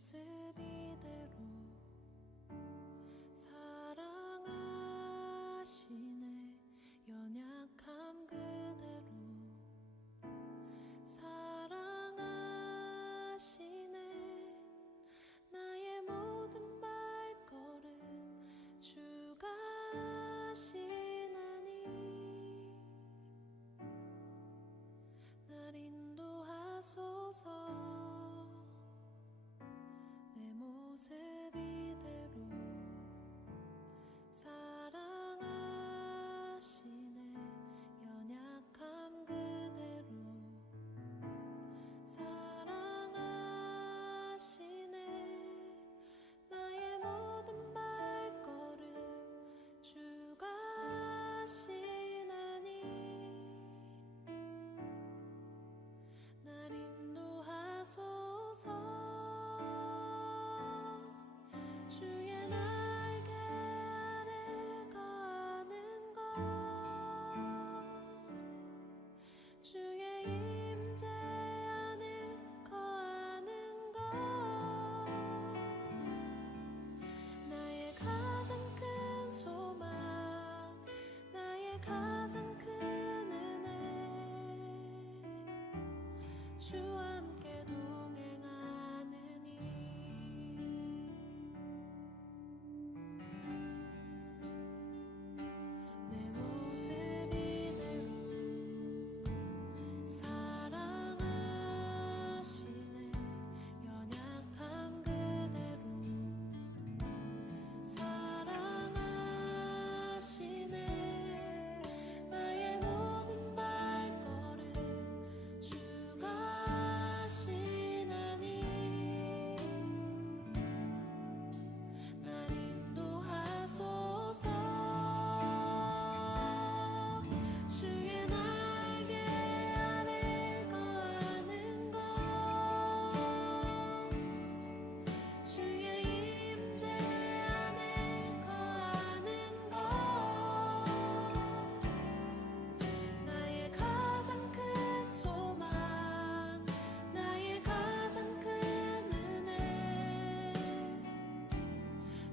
모습 이대로 사랑하시네. 연약함 그대로 사랑하시네. 나의 모든 발걸음 주가 하시나니 날 인도하소서. 내 모습 이대로 사랑하시네. 연약함 그대로 사랑하시네. 나의 모든 발걸음 주가 하시나니 날 인도하소서. 주의 날개 아래 거하는 것, 주의 임재 안에 거하는 것, 나의 가장 큰 소망, 나의 가장 큰 은혜, 주와 함께 동행하느니 내 모습 이대로 사랑하시네. 연약함 그대로 사랑하시네. 나의 모든 발걸음 주가 하시나니 날 인도하소서. 주의 날개 아래 거하는 것, 주의 임재 안에 거하는 것, 나의 가장 큰 소망, 나의 가장 큰 은혜,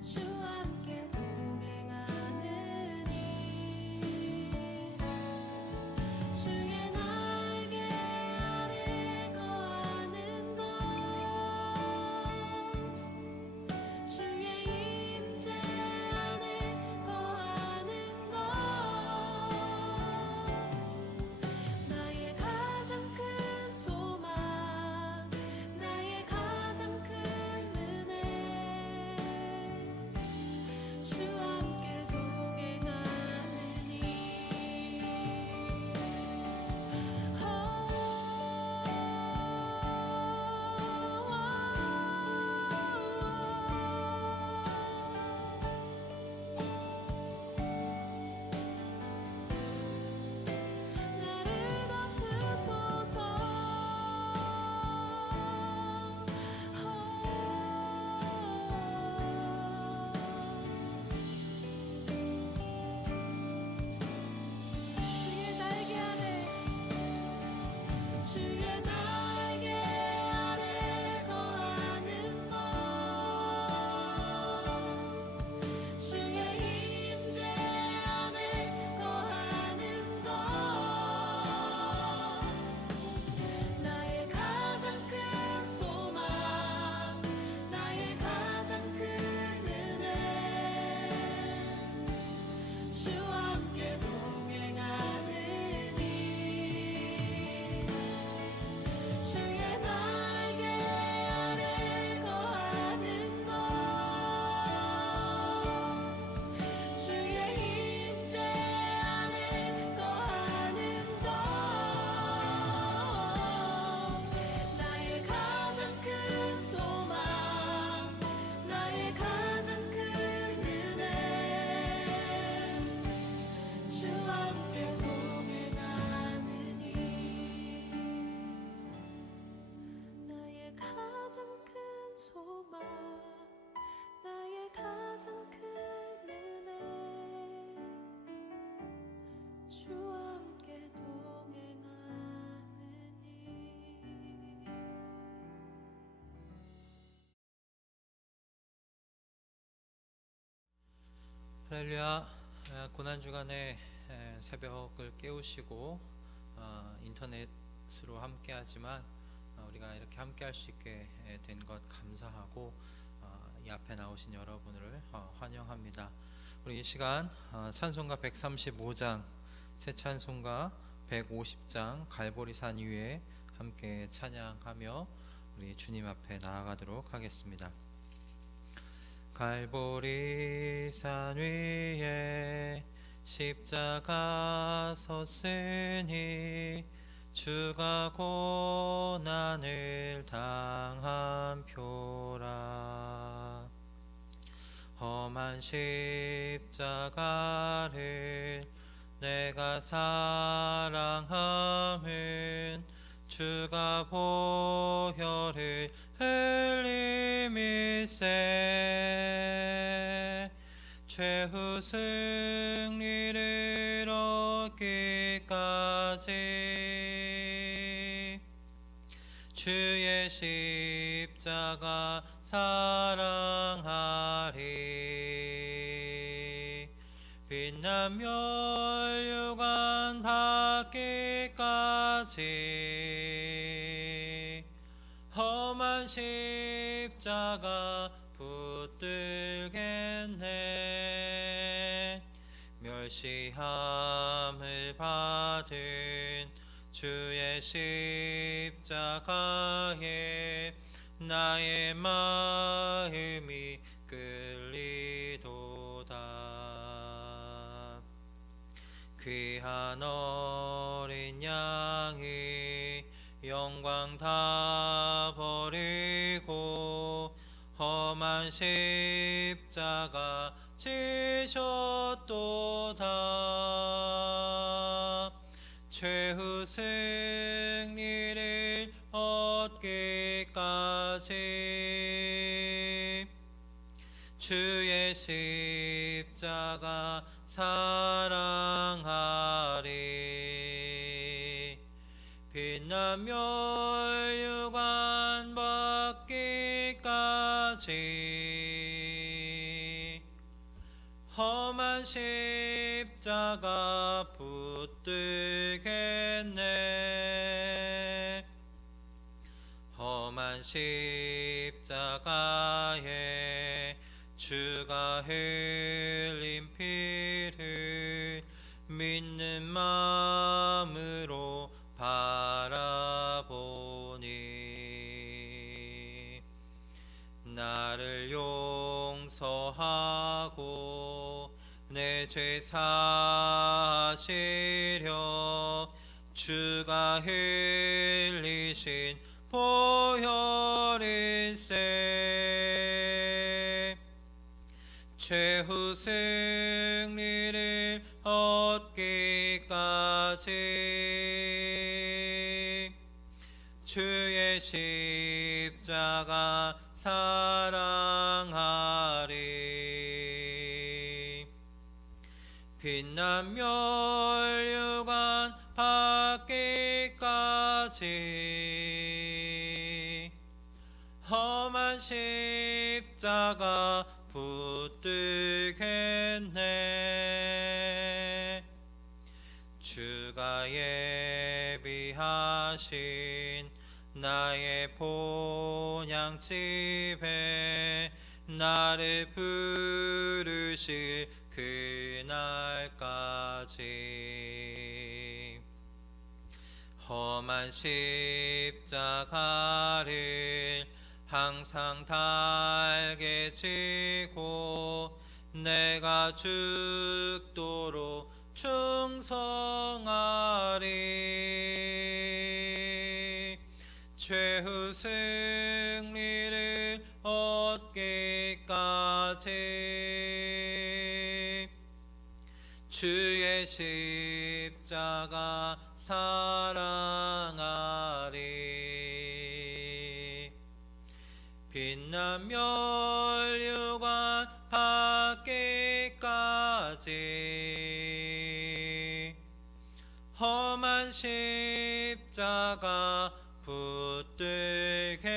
주와 함께 동행하느니 주의 날개 아래 거하는 것, 주의 임재 안에 거하는 것, 나의 가장 큰 소망, 나의 가장 큰 은혜, 주와 함께 동행하느니 나를 덮으소서. 주의 날개 아래, 주의 날개 아래 거하는 것, 주의 임재 안에 거하는 것, 나의 가장 큰 소망, 나의 가장 큰 은혜, 주와 함께 동행하느니 주의 날개 아래 거하는 것, 주의 임재 안에 거하는 것, 나의 가장 큰 소망, 나의 가장 큰 은혜, 주와 함께 동행하느니 나의 가장 큰 소망, 나의 가장 큰 은혜, 주와 함께 동행하느니 할렐루야. 고난주간에 새벽을 깨우시고 인터넷으로 함께하지만 우리가 이렇게 함께할 수 있게 된 것 감사하고 이 앞에 나오신 여러분을 환영합니다. 우리 이 시간 찬송가 135장 새 찬송가 150장 갈보리산 위에 함께 찬양하며 우리 주님 앞에 나아가도록 하겠습니다. 갈보리산 위에 십자가 섰으니 주가 고난을 당한 표라. 험한 십자가를 내가 사랑함은 주가 보혈을 흘림일세. 최후 승리를 얻기까지 주의 십자가 사랑하리. 빛난 멸류관 받기까지 험한 십자가 붙들겠네. 멸시함을 받은 주의 십자가에 나의 마음이 끌리도다. 귀한 어린 양이 영광 다 버리고 험한 십자가 지셨도다. 최후 승리를 얻기까지 주의 십자가 사랑하리. 빛난 멸류관 받기까지 험한 십자가 붙들겠네. 험한 십자가에 주가 흘린 피를 믿는 마음으로 바라보니 나를 용서하고 내 죄 사하시려 주가 흘리신 보혈일세. 최후 승리를 얻기까지 주의 십자가 사랑하리. 빛난 멸류관 받기까지 험한 십자가 붙들겠네. 주가 예비하신 나의 본향집에 나를 부르실 그날까지 험한 십자가를 항상 달게 지고 내가 죽도록 충성하리. 최후 승리를 얻기까지 주의 십자가 사랑하리. 빛난 멸류관 받기까지 험한 십자가 붙들겠네.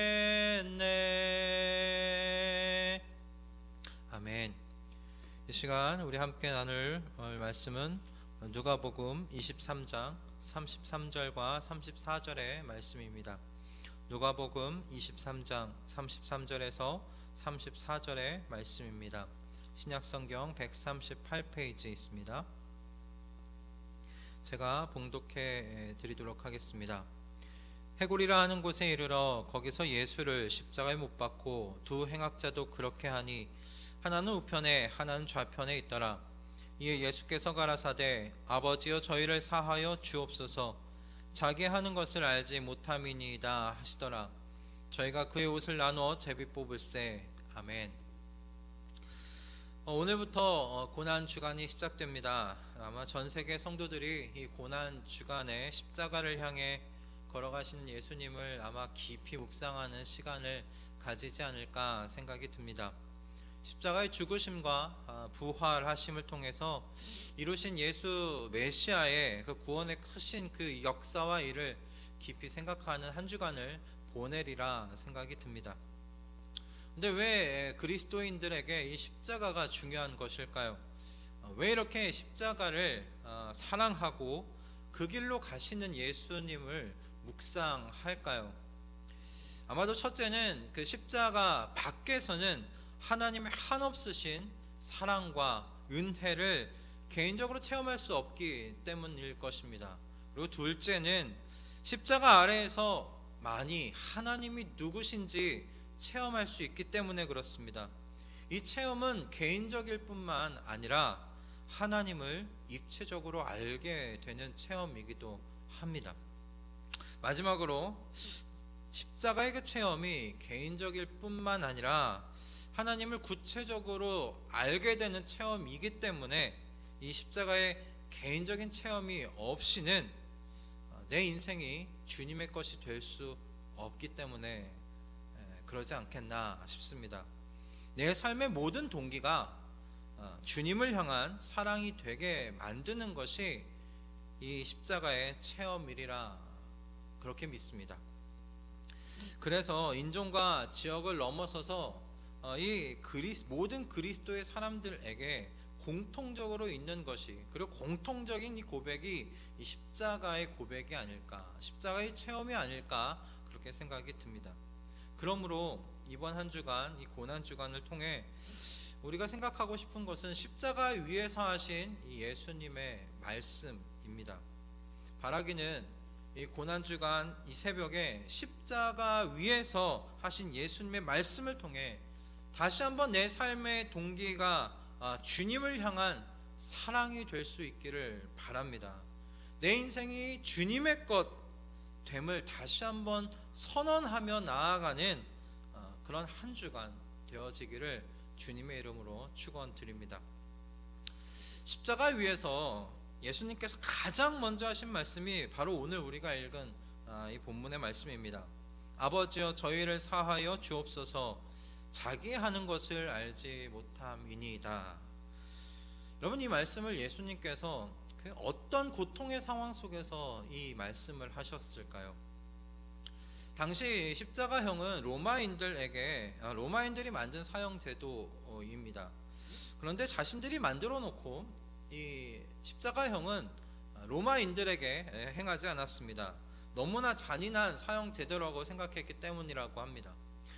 아멘. 이 시간 우리 함께 나눌 말씀은 누가복음 23장 33절과 34절의 말씀입니다. 누가복음 23장 33절에서 34절의 말씀입니다. 신약성경 138페이지에 있습니다. 제가 봉독해 드리도록 하겠습니다. 해골이라 하는 곳에 이르러 거기서 예수를 십자가에 못 박고 두 행악자도 그렇게 하니 하나는 우편에 하나는 좌편에 있더라. 이에 예수께서 가라사대 아버지여 저희를 사하여 주옵소서 자기 하는 것을 알지 못함이니이다 하시더라. 저희가 그의 옷을 나누어 제비 뽑을세. 아멘. 오늘부터 고난 주간이 시작됩니다. 아마 전 세계 성도들이 이 고난 주간에 십자가를 향해 걸어가시는 예수님을 아마 깊이 묵상하는 시간을 가지지 않을까 생각이 듭니다. 십자가의 죽으심과 부활하심을 통해서 이루신 예수 메시아의 그 구원의 크신 그 역사와 일을 깊이 생각하는 한 주간을 보내리라 생각이 듭니다. 근데 왜 그리스도인들에게 이 십자가가 중요한 것일까요? 왜 이렇게 십자가를 사랑하고 그 길로 가시는 예수님을 묵상할까요? 아마도 첫째는 그 십자가 밖에서는 하나님의 한없으신 사랑과 은혜를 개인적으로 체험할 수 없기 때문일 것입니다. 그리고 둘째는 십자가 아래에서 많이 하나님이 누구신지 체험할 수 있기 때문에 그렇습니다. 이 체험은 개인적일 뿐만 아니라 하나님을 입체적으로 알게 되는 체험이기도 합니다. 마지막으로 십자가의 그 체험이 개인적일 뿐만 아니라 하나님을 구체적으로 알게 되는 체험이기 때문에 이 십자가의 개인적인 체험이 없이는 내 인생이 주님의 것이 될 수 없기 때문에 그러지 않겠나 싶습니다. 내 삶의 모든 동기가 주님을 향한 사랑이 되게 만드는 것이 이 십자가의 체험이라 그렇게 믿습니다. 그래서 인종과 지역을 넘어서서 이 모든 그리스도의 사람들에게 공통적으로 있는 것이, 그리고 공통적인 이 고백이 이 십자가의 고백이 아닐까, 십자가의 체험이 아닐까 그렇게 생각이 듭니다. 그러므로 이번 한 주간, 이 고난 주간을 통해 우리가 생각하고 싶은 것은 십자가 위에서 하신 이 예수님의 말씀입니다. 바라기는 이 고난 주간 이 새벽에 십자가 위에서 하신 예수님의 말씀을 통해 다시 한번 내 삶의 동기가 주님을 향한 사랑이 될 수 있기를 바랍니다. 내 인생이 주님의 것 됨을 다시 한번 선언하며 나아가는 그런 한 주간 되어지기를 주님의 이름으로 축원드립니다. 십자가 위에서 예수님께서 가장 먼저 하신 말씀이 바로 오늘 우리가 읽은 이 본문의 말씀입니다. 아버지여 저희를 사하여 주옵소서 자기 하는 것을 알지 못함이니이다. 여러분, 이 말씀을 예수님께서 그 어떤 고통의 상황 속에서 이 말씀을 하셨을까요? 당시 십자가형은 로마인들이 만든 사형 제도입니다. 그런데 자신들이 만들어 놓고 이 십자가형은 로마인들에게 행하지 않았습니다. 너무나 잔인한 사형 제도라고 생각했기 때문이라고 합니다.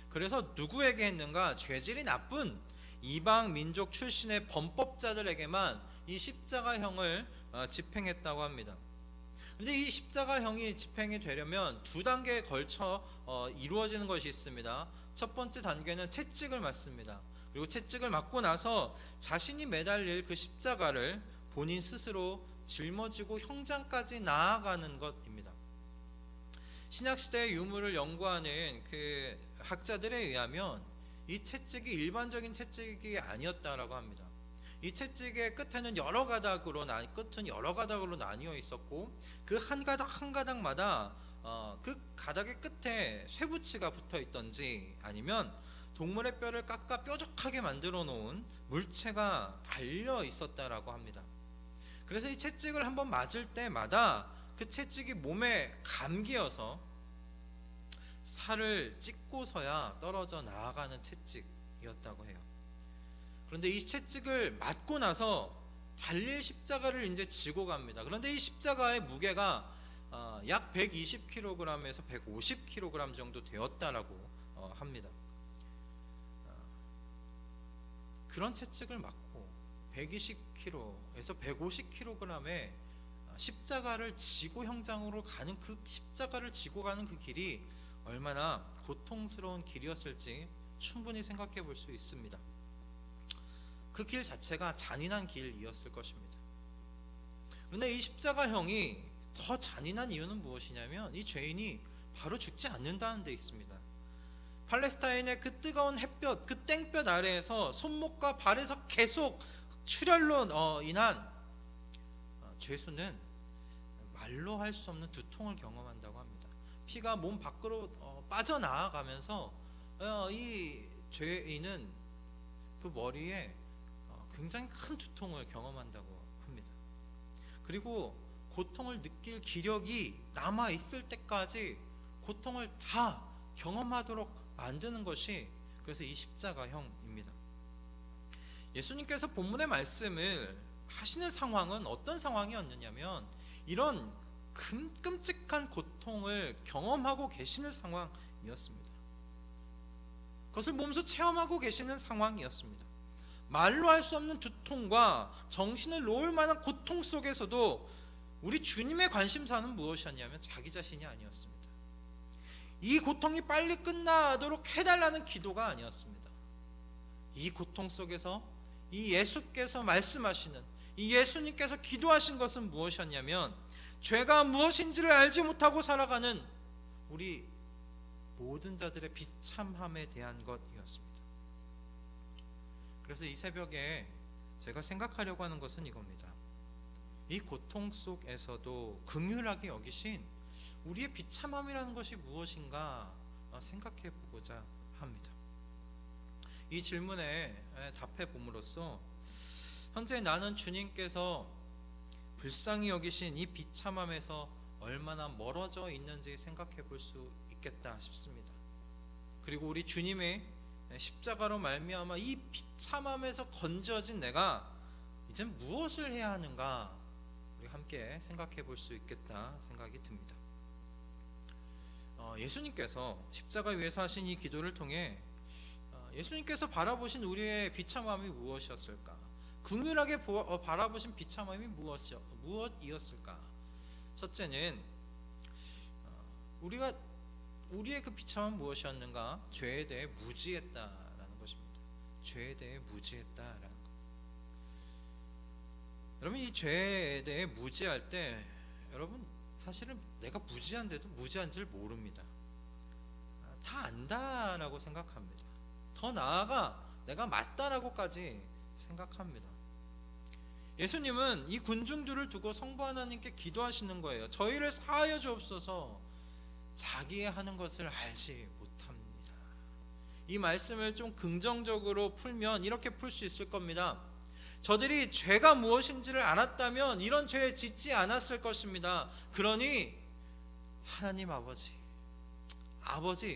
그래서 누구에게 했는가? 죄질이 나쁜 이방 민족 출신의 범법자들에게만 이 십자가형을 집행했다고 합니다. 그런데 이 십자가형이 집행이 되려면 두 단계에 걸쳐 이루어지는 것이 있습니다. 첫 번째 단계는 채찍을 맞습니다. 그리고 채찍을 맞고 나서 자신이 매달릴 그 십자가를 본인 스스로 짊어지고 형장까지 나아가는 것입니다. 신약시대의 유물을 연구하는 그 학자들에 의하면 이 채찍이 일반적인 채찍이 아니었다라고 합니다. 이 채찍의 끝은 여러 가닥으로 나뉘어 있었고 그 한 가닥 한 가닥마다 그 가닥의 끝에 쇠붙이가 붙어 있던지 아니면 동물의 뼈를 깎아 뾰족하게 만들어 놓은 물체가 달려 있었다라고 합니다. 그래서 이 채찍을 한번 맞을 때마다 그 채찍이 몸에 감기어서 살을 찢고서야 떨어져 나아가는 채찍이었다고 해요. 그런데 이 채찍을 맞고 나서 달릴 십자가를 이제 지고 갑니다. 그런데 이 십자가의 무게가 약 120kg에서 150kg 정도 되었다라고 합니다. 그런 채찍을 맞고 120kg에서 150kg의 십자가를 지고 형장으로 가는, 그 십자가를 지고 가는 그 길이 얼마나 고통스러운 길이었을지 충분히 생각해 볼 수 있습니다. 그 길 자체가 잔인한 길이었을 것입니다. 그런데 이 십자가형이 더 잔인한 이유는 무엇이냐면 이 죄인이 바로 죽지 않는다는 데 있습니다. 팔레스타인의 그 뜨거운 햇볕, 그 땡볕 아래에서 손목과 발에서 계속 출혈로 인한 죄수는 말로 할 수 없는 두통을 경험한다고 합니다. 피가 몸 밖으로 빠져나가면서 이 죄인은 그 머리에 굉장히 큰 두통을 경험한다고 합니다. 그리고 고통을 느낄 기력이 남아 있을 때까지 고통을 다 경험하도록 만드는 것이 그래서 이 십자가형입니다. 예수님께서 본문의 말씀을 하시는 상황은 어떤 상황이었느냐면 이런 끔찍한 고통을 경험하고 계시는 상황이었습니다. 그것을 몸소 체험하고 계시는 상황이었습니다. 말로 할 수 없는 두통과 정신을 놓을 만한 고통 속에서도 우리 주님의 관심사는 무엇이었냐면 자기 자신이 아니었습니다. 이 고통이 빨리 끝나도록 해달라는 기도가 아니었습니다. 이 고통 속에서 이 예수께서 말씀하시는, 이 예수님께서 기도하신 것은 무엇이었냐면 죄가 무엇인지를 알지 못하고 살아가는 우리 모든 자들의 비참함에 대한 것이었습니다. 그래서 이 새벽에 제가 생각하려고 하는 것은 이겁니다. 이 고통 속에서도 긍휼하게 여기신 우리의 비참함이라는 것이 무엇인가 생각해 보고자 합니다. 이 질문에 답해 봄으로써 현재 나는 주님께서 불쌍히 여기신 이 비참함에서 얼마나 멀어져 있는지 생각해 볼 수 있겠다 싶습니다. 그리고 우리 주님의 십자가로 말미암아 이 비참함에서 건져진 내가 이제 무엇을 해야 하는가 우리 함께 생각해 볼 수 있겠다 생각이 듭니다. 예수님께서 십자가 위에서 하신 이 기도를 통해 예수님께서 바라보신 우리의 비참함이 무엇이었을까? 긍휼하게 바라보신 비참함이 무엇이었을까? 첫째는 우리의 그 비참함은 무엇이었는가? 죄에 대해 무지했다라는 것입니다. 죄에 대해 무지했다라는 것. 여러분, 이 죄에 대해 무지할 때 여러분 사실은 내가 무지한데도 무지한 줄 모릅니다. 다 안다라고 생각합니다. 더 나아가 내가 맞다라고까지 생각합니다. 예수님은 이 군중들을 두고 성부 하나님께 기도하시는 거예요. 저희를 사하여 주옵소서. 자기의 하는 것을 알지 못합니다. 이 말씀을 좀 긍정적으로 풀면 이렇게 풀 수 있을 겁니다. 저들이 죄가 무엇인지를 알았다면 이런 죄에 짓지 않았을 것입니다. 그러니 하나님 아버지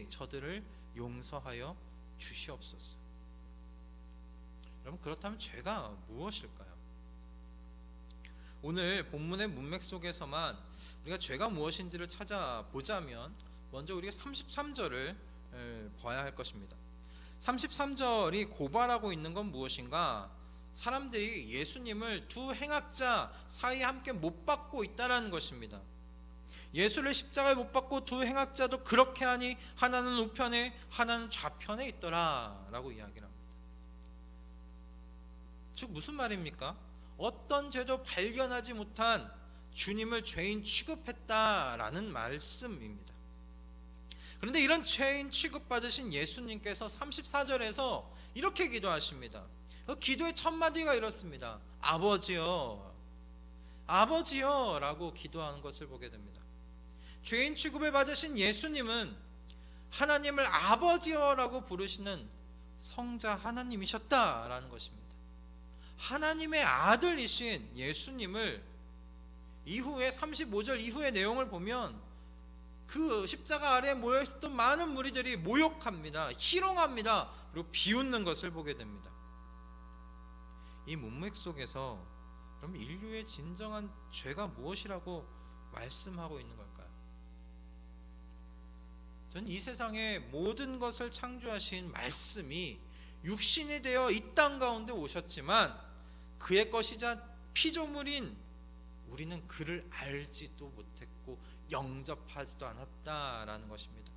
저들을 용서하여 주시옵소서. 여러분, 그렇다면 죄가 무엇일까요? 오늘 본문의 문맥 속에서만 우리가 죄가 무엇인지를 찾아보자면 먼저 우리가 33절을 봐야 할 것입니다. 33절이 고발하고 있는 건 무엇인가? 사람들이 예수님을 두 행악자 사이에 함께 못 박고 있다는 것입니다. 예수를 십자가에 못 박고 두 행악자도 그렇게 하니 하나는 우편에 하나는 좌편에 있더라 라고 이야기를 합니다. 즉 무슨 말입니까? 어떤 죄도 발견하지 못한 주님을 죄인 취급했다라는 말씀입니다. 그런데 이런 죄인 취급받으신 예수님께서 34절에서 이렇게 기도하십니다. 그 기도의 첫 마디가 이렇습니다. 아버지여 라고 기도하는 것을 보게 됩니다. 죄인 취급을 받으신 예수님은 하나님을 아버지여라고 부르시는 성자 하나님이셨다라는 것입니다. 하나님의 아들이신 예수님을 이후에 35절 이후의 내용을 보면 그 십자가 아래에 모여있었던 많은 무리들이 모욕합니다. 희롱합니다. 그리고 비웃는 것을 보게 됩니다. 이 문맥 속에서 그럼 인류의 진정한 죄가 무엇이라고 말씀하고 있는 걸까요? 저는 이 세상의 모든 것을 창조하신 말씀이 육신이 되어 이 땅 가운데 오셨지만 그의 것이자 피조물인 우리는 그를 알지도 못했고 영접하지도 않았다라는 것입니다.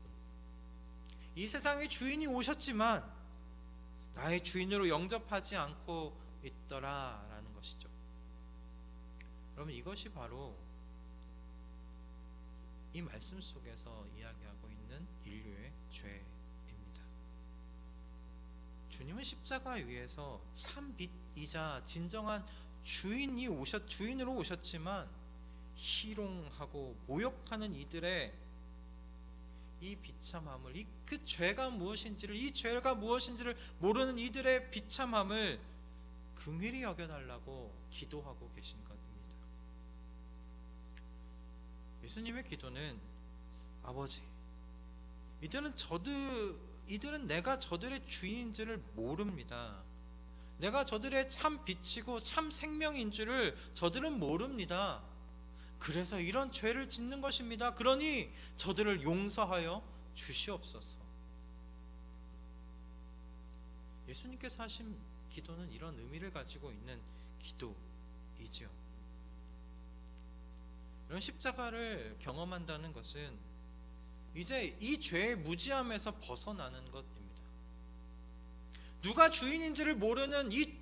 이 세상의 주인이 오셨지만 나의 주인으로 영접하지 않고 있더라라는 것이죠. 그러면 이것이 바로 이 말씀 속에서 이야기하고 있는 인류의 죄입니다. 주님은 십자가 위에서 참 빛이자 진정한 주인으로 오셨지만 희롱하고 모욕하는 이들의 이 비참함을, 그 죄가 무엇인지를 모르는 이들의 비참함을 긍휼히 여겨달라고 기도하고 계신 겁니다. 예수님의 기도는 아버지, 이들은 내가 저들의 주인인지를 모릅니다. 내가 저들의 참 빛이고 참 생명인 줄을 저들은 모릅니다. 그래서 이런 죄를 짓는 것입니다. 그러니 저들을 용서하여 주시옵소서. 예수님께서 하신 기도는 이런 의미를 가지고 있는 기도이지요. 이런 십자가를 경험한다는 것은 이제 이 죄의 무지함에서 벗어나는 것입니다. 누가 주인인지를 모르는 이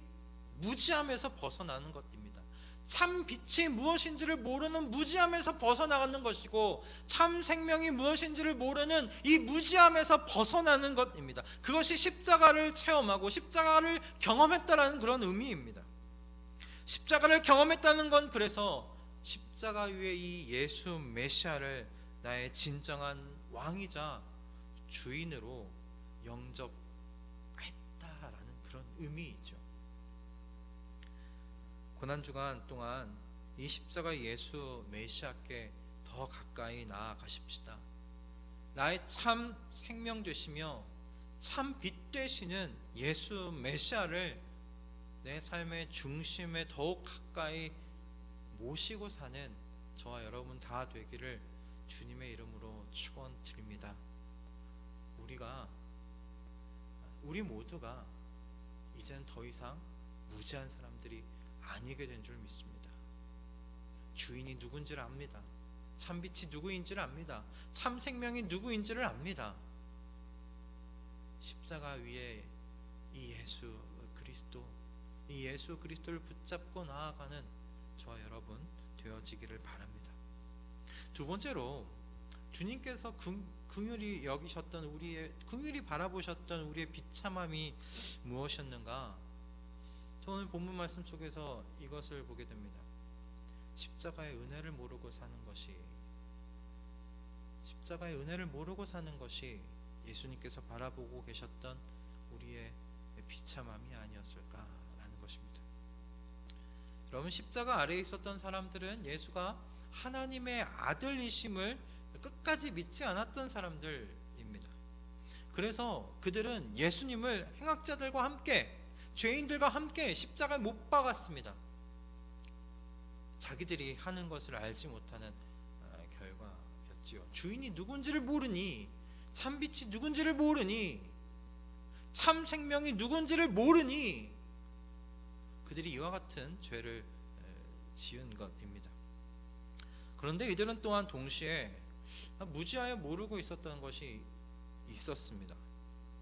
무지함에서 벗어나는 것입니다. 참 빛이 무엇인지를 모르는 무지함에서 벗어나가는 것이고 참 생명이 무엇인지를 모르는 이 무지함에서 벗어나는 것입니다. 그것이 십자가를 체험하고 십자가를 경험했다라는 그런 의미입니다. 십자가를 경험했다는 건 그래서 십자가 위에 이 예수 메시아를 나의 진정한 왕이자 주인으로 영접했다라는 그런 의미이죠. 고난주간 동안 이 십자가 예수 메시아께 더 가까이 나아가십시다. 나의 참 생명 되시며 참 빛 되시는 예수 메시아를 내 삶의 중심에 더욱 가까이 모시고 사는 저와 여러분 다 되기를 주님의 이름으로 축원드립니다. 우리 모두가 이제는 더 이상 무지한 사람들이 아니게 된 줄 믿습니다. 주인이 누군지를 압니다. 참 빛이 누구인지를 압니다. 참 생명이 누구인지를 압니다. 십자가 위에 이 예수 그리스도를 붙잡고 나아가는 저와 여러분 되어지기를 바랍니다. 두 번째로 주님께서 긍휼히 여기셨던 긍휼히 바라보셨던 우리의 비참함이 무엇이었는가? 오늘 본문 말씀 속에서 이것을 보게 됩니다. 십자가의 은혜를 모르고 사는 것이 예수님께서 바라보고 계셨던 우리의 비참함이 아니었을까라는 것입니다. 여러분, 십자가 아래에 있었던 사람들은 예수가 하나님의 아들이심을 끝까지 믿지 않았던 사람들입니다. 그래서 그들은 예수님을 행악자들과 함께, 죄인들과 함께 십자가에 못 박았습니다. 자기들이 하는 것을 알지 못하는 결과였지요. 주인이 누군지를 모르니, 참 빛이 누군지를 모르니, 참 생명이 누군지를 모르니 그들이 이와 같은 죄를 지은 것입니다. 그런데 이들은 또한 동시에 무지하여 모르고 있었던 것이 있었습니다.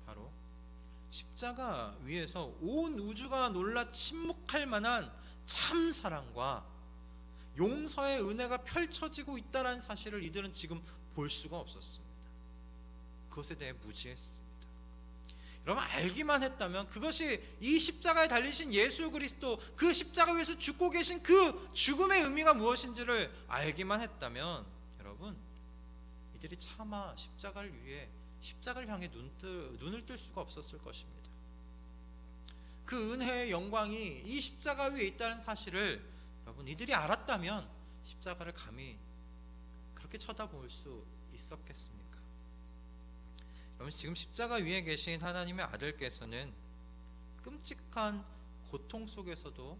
바로 십자가 위에서 온 우주가 놀라 침묵할 만한 참 사랑과 용서의 은혜가 펼쳐지고 있다는 사실을 이들은 지금 볼 수가 없었습니다. 그것에 대해 무지했습니다. 여러분, 알기만 했다면, 그것이 이 십자가에 달리신 예수 그리스도, 그 십자가 위에서 죽고 계신 그 죽음의 의미가 무엇인지를 알기만 했다면, 여러분, 이들이 차마 십자가를 향해 눈을 뜰 수가 없었을 것입니다. 그 은혜의 영광이 이 십자가 위에 있다는 사실을 여러분, 이들이 알았다면 십자가를 감히 그렇게 쳐다볼 수 있었겠습니까? 여러분, 지금 십자가 위에 계신 하나님의 아들께서는 끔찍한 고통 속에서도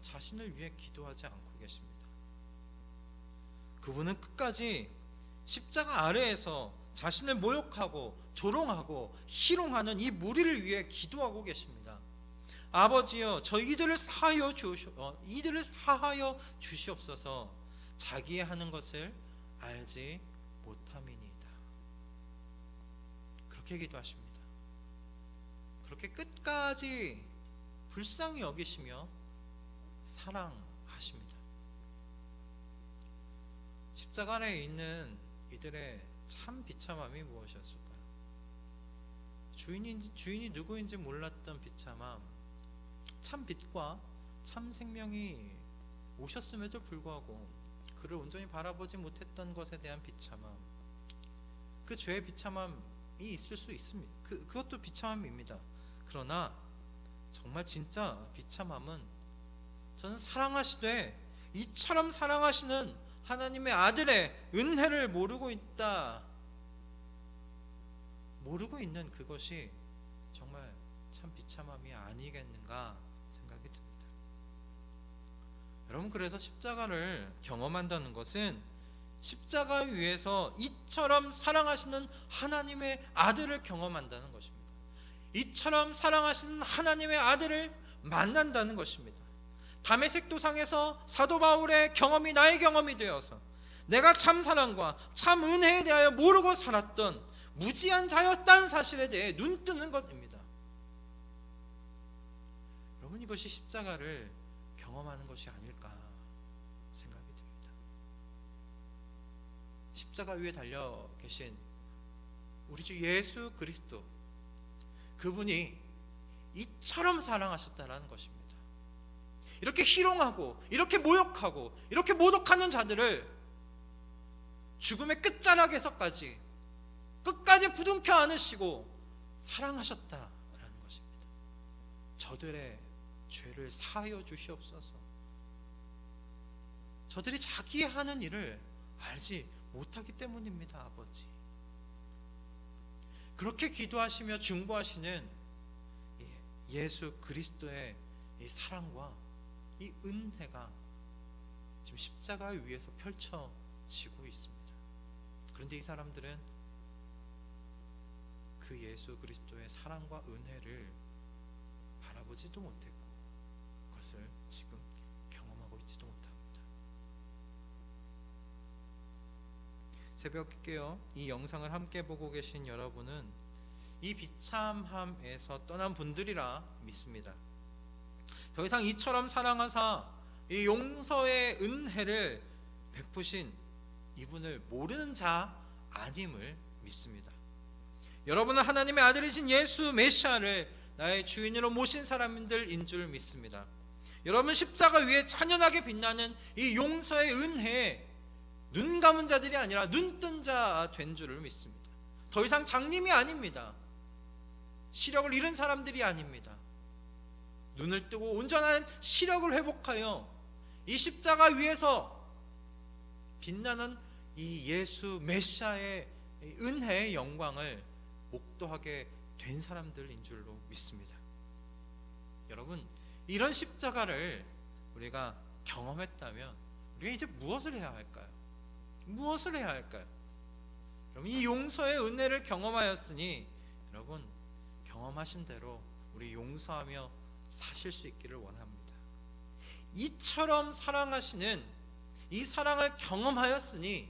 자신을 위해 기도하지 않고 계십니다. 그분은 끝까지 십자가 아래에서 자신을 모욕하고 조롱하고 희롱하는 이 무리를 위해 기도하고 계십니다. 아버지여, 이들을 사하여 주시옵소서. 자기의 하는 것을 알지 못함이니이다. 그렇게 기도하십니다. 그렇게 끝까지 불쌍히 여기시며 사랑하십니다. 십자가 아래에 있는 이들의 참 비참함이 무엇이었을까요? 주인이 누구인지 몰랐던 비참함, 참 빛과 참 생명이 오셨음에도 불구하고 그를 온전히 바라보지 못했던 것에 대한 비참함, 그 죄의 비참함이 있을 수 있습니다. 그것도 비참함입니다. 그러나 정말 진짜 비참함은, 저는 사랑하시되 이처럼 사랑하시는 하나님의 아들의 은혜를 모르고 있는 그것이 정말 참 비참함이 아니겠는가 생각이 듭니다. 여러분, 그래서 십자가를 경험한다는 것은 십자가 위에서 이처럼 사랑하시는 하나님의 아들을 경험한다는 것입니다. 이처럼 사랑하시는 하나님의 아들을 만난다는 것입니다. 다메섹 도상에서 사도 바울의 경험이 나의 경험이 되어서 내가 참 사랑과 참 은혜에 대하여 모르고 살았던 무지한 자였다는 사실에 대해 눈뜨는 것입니다. 여러분, 이것이 십자가를 경험하는 것이 아닐까 생각이 듭니다. 십자가 위에 달려 계신 우리 주 예수 그리스도, 그분이 이처럼 사랑하셨다라는 것입니다. 이렇게 희롱하고 이렇게 모욕하고 이렇게 모독하는 자들을 죽음의 끝자락에서까지 끝까지 부둥켜 안으시고 사랑하셨다라는 것입니다. 저들의 죄를 사하여 주시옵소서. 저들이 자기의 하는 일을 알지 못하기 때문입니다. 아버지, 그렇게 기도하시며 중보하시는 예수 그리스도의 이 사랑과 이 은혜가 지금 십자가 위에서 펼쳐지고 있습니다. 그런데 이 사람들은 그 예수 그리스도의 사랑과 은혜를 바라보지도 못했고 그것을 지금 경험하고 있지도 못합니다. 새벽에요, 이 영상을 함께 보고 계신 여러분은 이 비참함에서 떠난 분들이라 믿습니다. 더 이상 이처럼 사랑하사 이 용서의 은혜를 베푸신 이분을 모르는 자 아님을 믿습니다. 여러분은 하나님의 아들이신 예수 메시아를 나의 주인으로 모신 사람들인 줄 믿습니다. 여러분, 십자가 위에 찬연하게 빛나는 이 용서의 은혜에 눈 감은 자들이 아니라 눈뜬 자 된 줄을 믿습니다. 더 이상 장님이 아닙니다. 시력을 잃은 사람들이 아닙니다. 눈을 뜨고 온전한 시력을 회복하여 이 십자가 위에서 빛나는 이 예수 메시아의 은혜의 영광을 목도하게 된 사람들인 줄로 믿습니다. 여러분, 이런 십자가를 우리가 경험했다면 우리가 이제 무엇을 해야 할까요? 무엇을 해야 할까요? 여러분, 이 용서의 은혜를 경험하였으니 여러분, 경험하신 대로 우리 용서하며 사실 수 있기를 원합니다. 이처럼 사랑하시는 이 사랑을 경험하였으니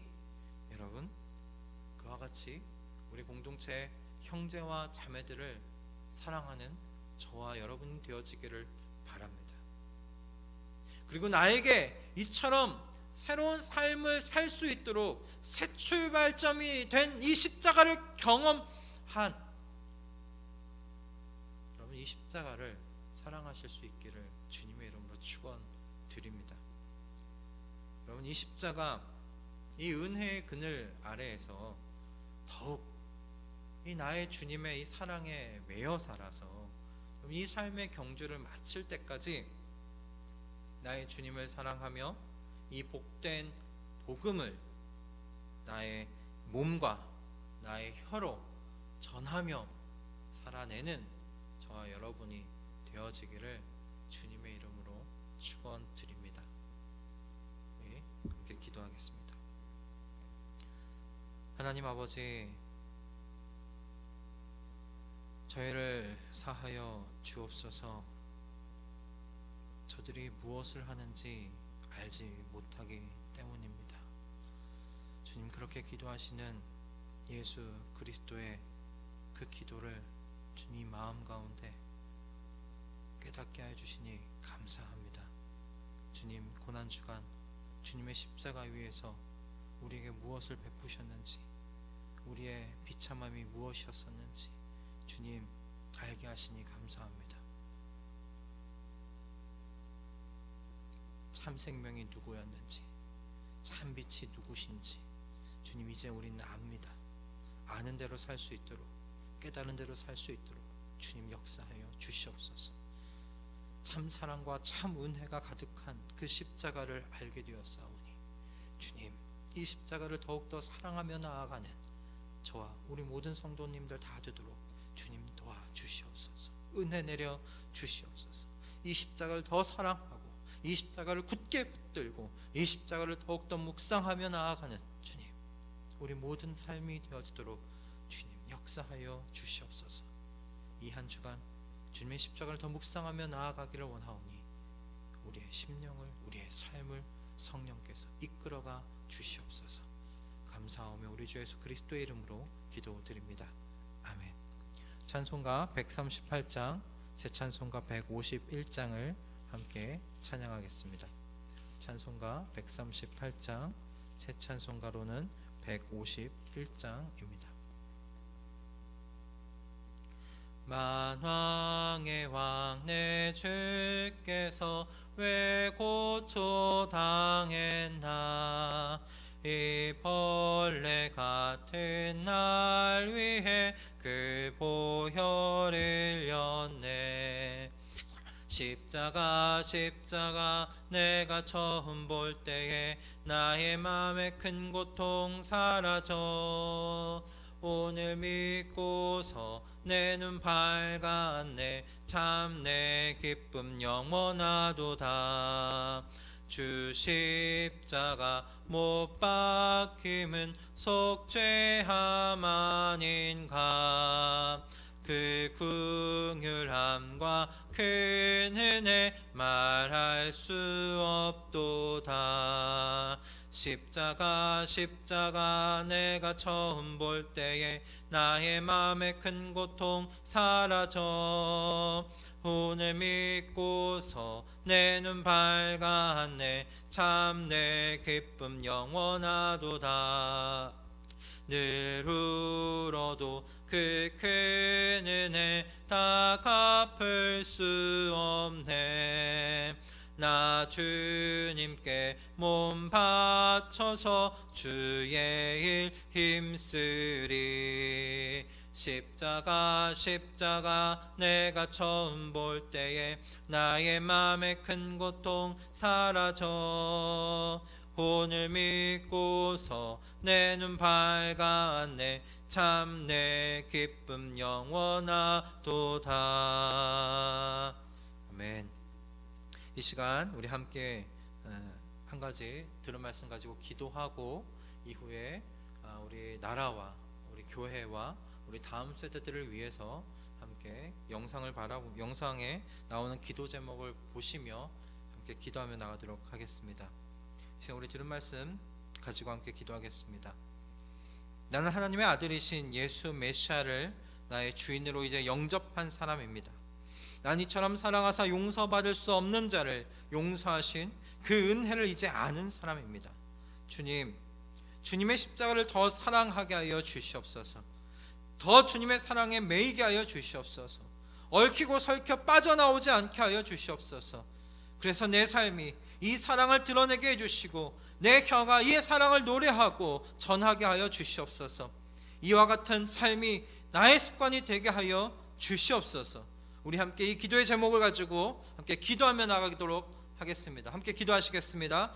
여러분, 그와 같이 우리 공동체 형제와 자매들을 사랑하는 저와 여러분이 되어지기를 바랍니다. 그리고 나에게 이처럼 새로운 삶을 살 수 있도록 새 출발점이 된 이 십자가를 경험한 여러분, 이 십자가를 사랑하실 수 있기를 주님의 이름으로 축원드립니다. 여러분, 이 십자가, 이 은혜의 그늘 아래에서 더욱 이 나의 주님의 이 사랑에 매여 살아서 이 삶의 경주를 마칠 때까지 나의 주님을 사랑하며 이 복된 복음을 나의 몸과 나의 혀로 전하며 살아내는 저와 여러분이 되어지기를 주님의 이름으로 축원드립니다. 우리 함께 기도하겠습니다. 하나님 아버지, 저희를 사하여 주옵소서. 저들이 무엇을 하는지 알지 못하기 때문입니다. 주님, 그렇게 기도하시는 예수 그리스도의 그 기도를 주님 마음 가운데 깨닫게 하여 주시니 감사합니다. 주님, 고난주간 주님의 십자가 위에서 우리에게 무엇을 베푸셨는지, 우리의 비참함이 무엇이었었는지 주님 알게 하시니 감사합니다. 참 생명이 누구였는지, 참 빛이 누구신지 주님 이제 우리는 압니다. 아는 대로 살 수 있도록, 깨달은 대로 살 수 있도록 주님 역사하여 주시옵소서. 참 사랑과 참 은혜가 가득한 그 십자가를 알게 되었사오니 주님, 이 십자가를 더욱더 사랑하며 나아가는 저와 우리 모든 성도님들 다 되도록 주님 도와주시옵소서. 은혜 내려 주시옵소서. 이 십자가를 더 사랑하고 이 십자가를 굳게 붙들고 이 십자가를 더욱더 묵상하며 나아가는 주님, 우리 모든 삶이 되어지도록 주님 역사하여 주시옵소서. 이 한 주간 주님의 십자가를 더 묵상하며 나아가기를 원하오니 우리의 심령을, 우리의 삶을 성령께서 이끌어가 주시옵소서. 감사하며 우리 주 예수 그리스도의 이름으로 기도드립니다. 아멘. 찬송가 138장, 새 찬송가 151장을 함께 찬양하겠습니다. 찬송가 138장, 새 찬송가로는 151장입니다. 만왕의 왕 내 주께서 왜 고초 당했나, 이 벌레 같은 날 위해 그 보혈을 흘렸네. 십자가 십자가 내가 처음 볼 때에 나의 맘에 큰 고통 사라져. 오늘 믿고서 내 눈 밝았네. 참 내 기쁨 영원하도다. 주 십자가 못 박힘은 속죄함 아닌가. 그 긍휼함과 큰 은혜 말할 수 없도다. 십자가 십자가 내가 처음 볼 때에 나의 마음에 큰 고통 사라져. 오늘 믿고서 내 눈 밝았네. 참 내 기쁨 영원하도다. 늘 울어도 그 큰 은혜 다 갚을 수 없네. 나 주님께 몸 바쳐서 주의 일 힘쓰리. 십자가 십자가 내가 처음 볼 때에 나의 맘에 큰 고통 사라져. 오늘 믿고서 내 눈 밝았네. 참 내 기쁨 영원하도다. 아멘. 이 시간 우리 함께 한 가지 들은 말씀 가지고 기도하고 이후에 우리 나라와 우리 교회와 우리 다음 세대들을 위해서 함께 영상에 나오는 기도 제목을 보시며 함께 기도하며 나가도록 하겠습니다. 이 시간 우리 들은 말씀 가지고 함께 기도하겠습니다. 나는 하나님의 아들이신 예수 메시아를 나의 주인으로 이제 영접한 사람입니다. 난 이처럼 사랑하사 용서받을 수 없는 자를 용서하신 그 은혜를 이제 아는 사람입니다. 주님, 주님의 십자가를 더 사랑하게 하여 주시옵소서. 더 주님의 사랑에 매이게 하여 주시옵소서. 얽히고 설켜 빠져나오지 않게 하여 주시옵소서. 그래서 내 삶이 이 사랑을 드러내게 해주시고 내 혀가 이 사랑을 노래하고 전하게 하여 주시옵소서. 이와 같은 삶이 나의 습관이 되게 하여 주시옵소서. 우리 함께 이 기도의 제목을 가지고 함께 기도하며 나가도록 하겠습니다. 함께 기도하시겠습니다.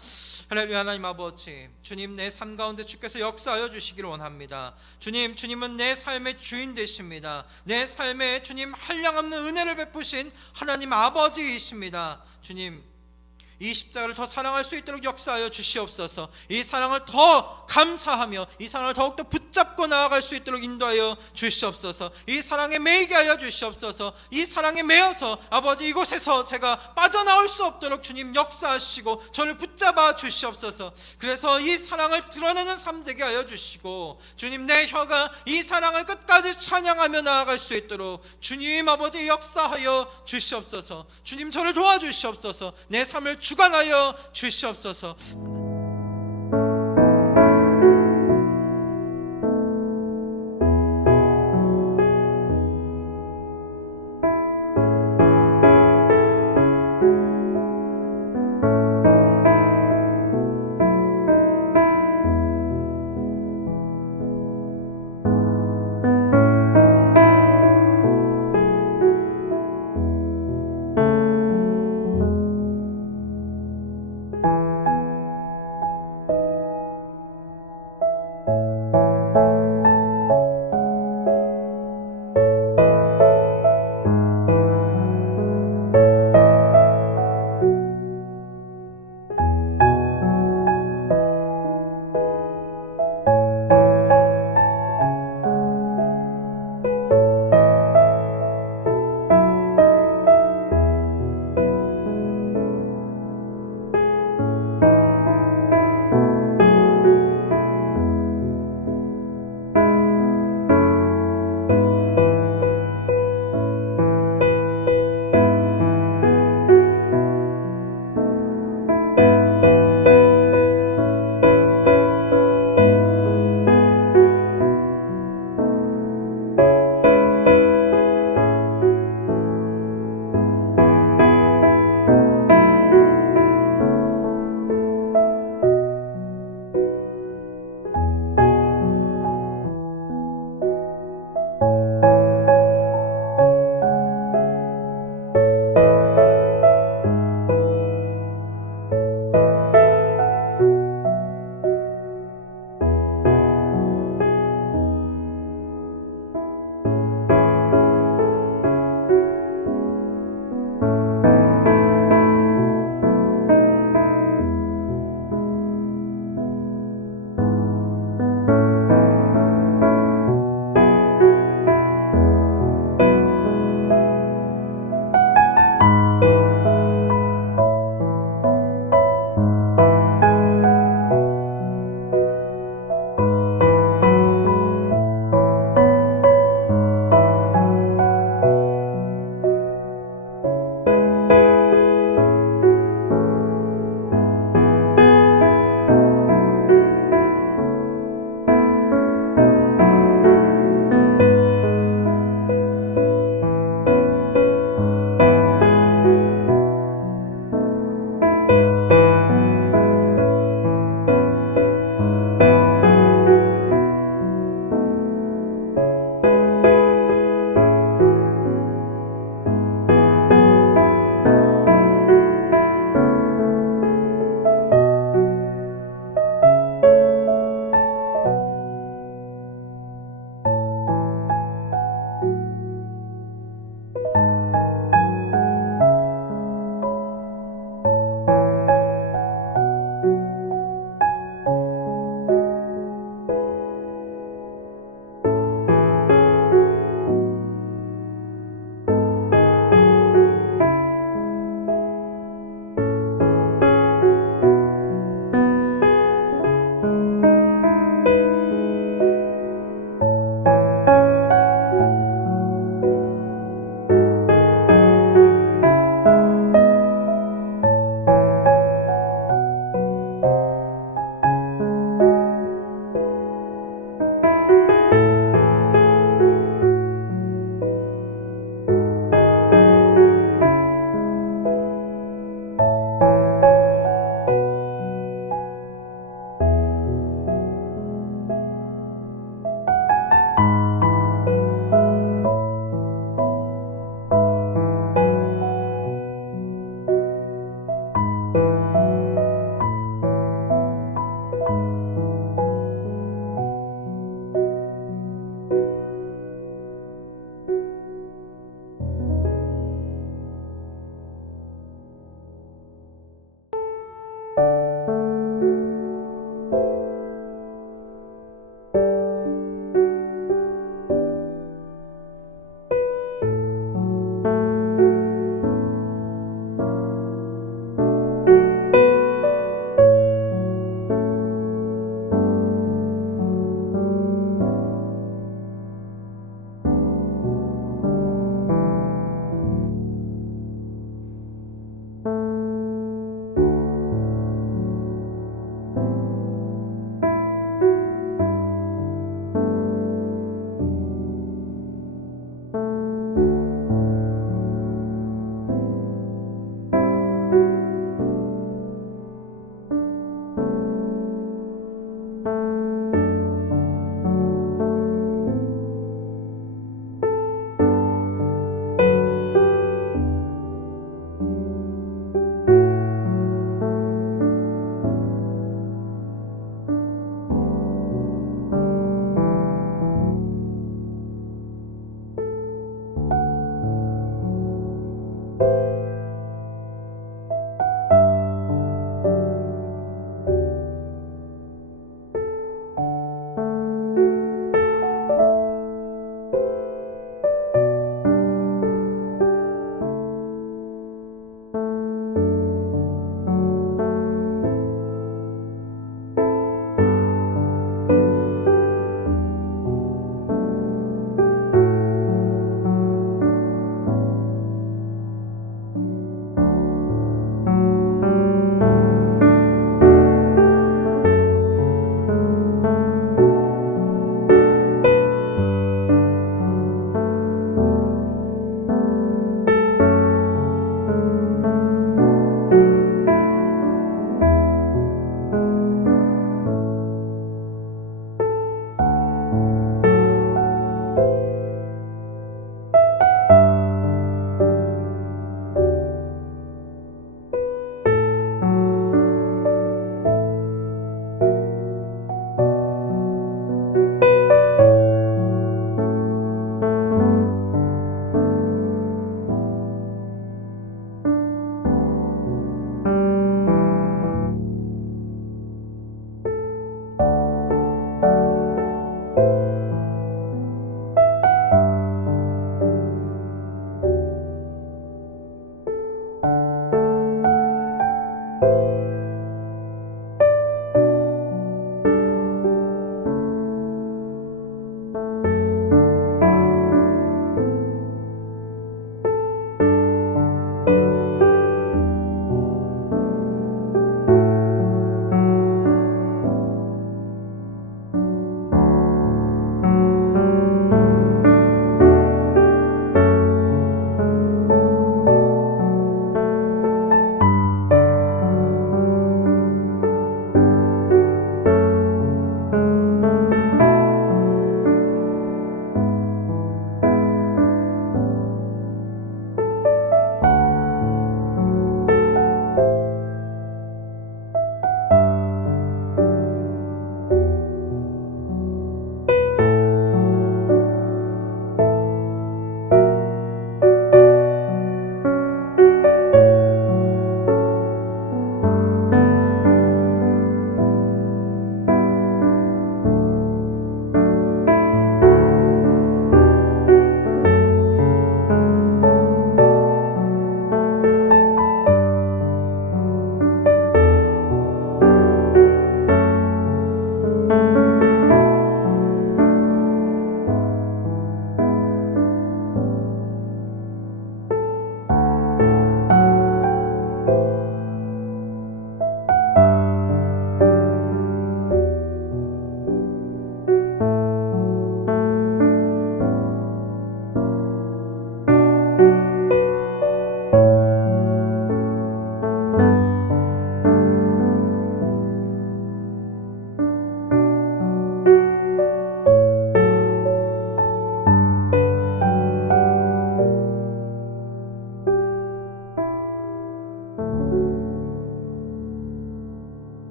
할렐루야. 하나님 아버지, 주님, 내 삶 가운데 주께서 역사하여 주시기를 원합니다. 주님, 주님은 내 삶의 주인 되십니다. 내 삶에 주님 한량없는 은혜를 베푸신 하나님 아버지이십니다. 주님, 이 십자가를 더 사랑할 수 있도록 역사하여 주시옵소서. 이 사랑을 더 감사하며 이 사랑을 더욱더 붙잡고 나아갈 수 있도록 인도하여 주시옵소서. 이 사랑에 매이게 하여 주시옵소서. 이 사랑에 매여서 아버지 이곳에서 제가 빠져나올 수 없도록 주님 역사하시고 저를 붙잡아 주시옵소서. 그래서 이 사랑을 드러내는 삶 되게 하여 주시고 주님, 내 혀가 이 사랑을 끝까지 찬양하며 나아갈 수 있도록 주님 아버지 역사하여 주시옵소서. 주님, 저를 도와주시옵소서. 내 삶을 주관하여 주시옵소서.